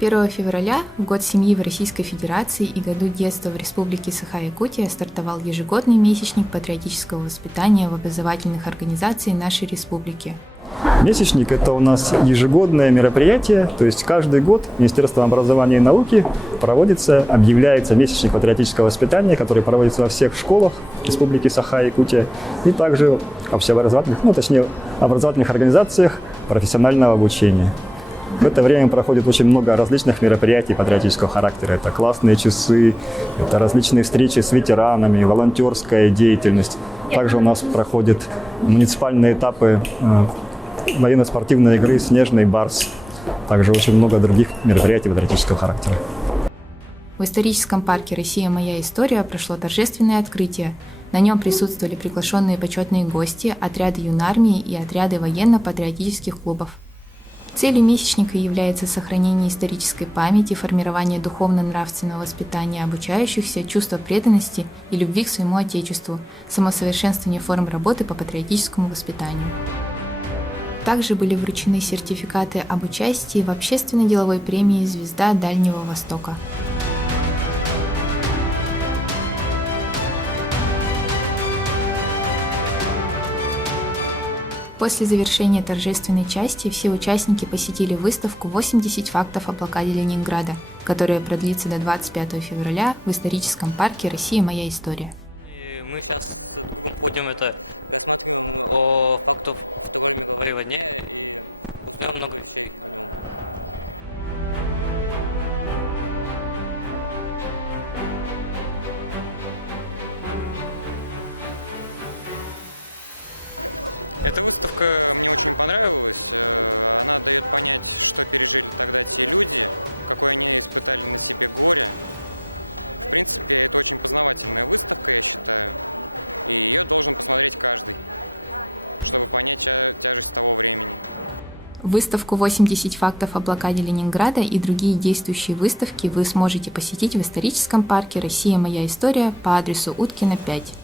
1 февраля, в год семьи в Российской Федерации и году детства в Республике Саха-Якутия, стартовал ежегодный месячник патриотического воспитания в образовательных организациях нашей республики. Месячник – это у нас ежегодное мероприятие, то есть каждый год Министерством образования и науки объявляется месячник патриотического воспитания, который проводится во всех школах Республики Саха-Якутия и также общеобразовательных, образовательных организациях профессионального обучения. В это время проходит очень много различных мероприятий патриотического характера. Это классные часы, это различные встречи с ветеранами, волонтерская деятельность. Также у нас проходят муниципальные этапы военно-спортивной игры «Снежный барс». Также очень много других мероприятий патриотического характера. В историческом парке «Россия. Моя история» прошло торжественное открытие. На нем присутствовали приглашенные почетные гости, отряды юнармии и отряды военно-патриотических клубов. Целью месячника является сохранение исторической памяти, формирование духовно-нравственного воспитания обучающихся, чувство преданности и любви к своему Отечеству, самосовершенствование форм работы по патриотическому воспитанию. Также были вручены сертификаты об участии в общественно-деловой премии «Звезда Дальнего Востока». После завершения торжественной части все участники посетили выставку «80 фактов о блокаде Ленинграда», которая продлится до 25 февраля в историческом парке «Россия. Моя история». И мы сейчас будем это о фактах при войне. Много. Это как Выставку «80 фактов о блокаде Ленинграда» и другие действующие выставки вы сможете посетить в историческом парке «Россия. Моя история» по адресу Уткина, 5.